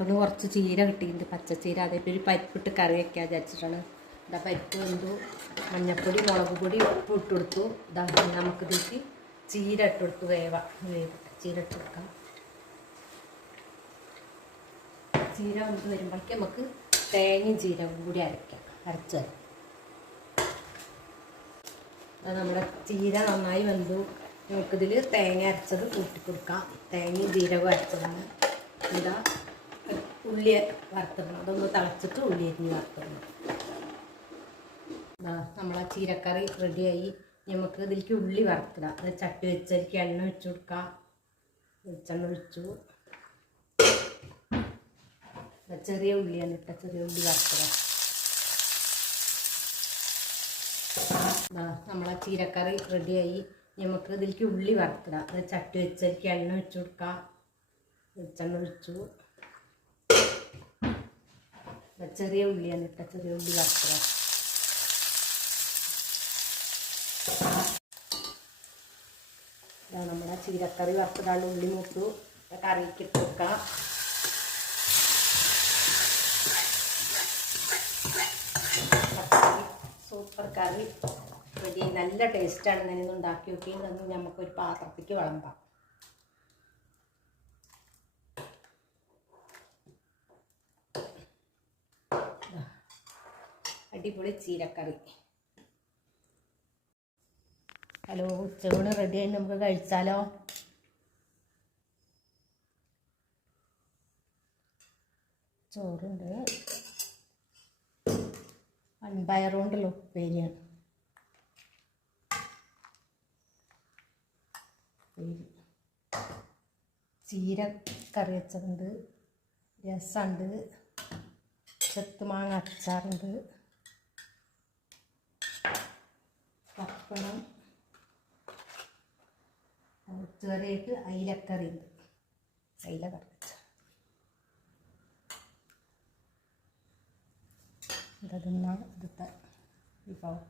അപ്പോൾ കുറച്ച് ചീര കിട്ടിയിട്ടുണ്ട്, പച്ചച്ചീര. അതേപോലെ ഒരു പരിപ്പിട്ട് കറി വയ്ക്കാൻ വിചാരിച്ചിട്ടാണ്. ഇതാ പരിപ്പ് വെന്തു, മഞ്ഞൾപ്പൊടി മുളക് പൊടി ഉപ്പ് ഇട്ട് കൊടുത്തു. ഇതാ നമുക്ക് ഇതിലേക്ക് ചീര ഇട്ട് കൊടുത്തു. ചീര ഇട്ട് കൊടുക്കാം. ചീര വന്ന് വരുമ്പോഴേക്കും നമുക്ക് തേങ്ങയും ജീരകവും കൂടി അരച്ച് നമ്മുടെ ചീര നന്നായി വെന്തു. നമുക്കിതിൽ തേങ്ങ അരച്ചത് കൂട്ടിക്കൊടുക്കാം. തേങ്ങയും ജീരകവും അരച്ചതാണ്. ഇതാ ഉള്ളി വറുത്തിടണം. അതൊന്ന് തിളച്ചിട്ട് ഉള്ളി അരിഞ്ഞ് വറുത്തിടണം. നമ്മളെ ചീരക്കറി റെഡിയായി. നമുക്ക് ഇതിലേക്ക് ഉള്ളി വറുത്തിടാം. അത് ചട്ടി വെച്ചതിലേക്ക് എണ്ണ വെച്ച് കൊടുക്കാം. വെളിച്ചെണ്ണ ഒഴിച്ചു. ചെറിയ ഉള്ളിയാണ് ഇട്ട, ചെറിയ ഉള്ളി വറുത്തിടാം. നമ്മളെ ചീരക്കറി റെഡിയായി. നമുക്ക് ഇതിലേക്ക് ഉള്ളി വറുത്തിടാം. അത് ചട്ടി വെച്ചതിലേക്ക് എണ്ണ വെച്ച് കൊടുക്കാം. വെളിച്ചെണ്ണ ഒഴിച്ചു. ചെറിയ ഉള്ളിയാണ് ഇട്ട, ചെറിയ ഉള്ളി വറുത്തിടാം. നമ്മുടെ ചീരക്കറി വറുത്തിടാണ്ട് ഉള്ളി മൂത്തു. കറിക്ക് ഇട്ട് വെക്കാം. സൂപ്പർ കറി റെഡി. നല്ല ടേസ്റ്റാണ്. ഇങ്ങനെ ഒന്ന് ഉണ്ടാക്കി നോക്കി. ഇതൊന്ന് നമുക്കൊരു പാത്രത്തേക്ക് വിളമ്പാം. അടിപൊളി ചീരക്കറി. ഹലോ, ഉച്ചയൂണ് റെഡിയായി. നമുക്ക് കഴിച്ചാലോ? ചോറുണ്ട്, വൻപയർ കൊണ്ടുള്ള ഉപ്പേരിയാണ്. ചീര കറി വെച്ചതുണ്ട്, രസമുണ്ട്, ചെത്തുമാങ്ങ അച്ചാറുണ്ട്, പപ്പടം, ചെറിയിട്ട് അയിലക്കറി ഉണ്ട്. അയില കറി വെച്ച ഇതെന്നാണ് ഇവിടുത്തെ വിഭവം.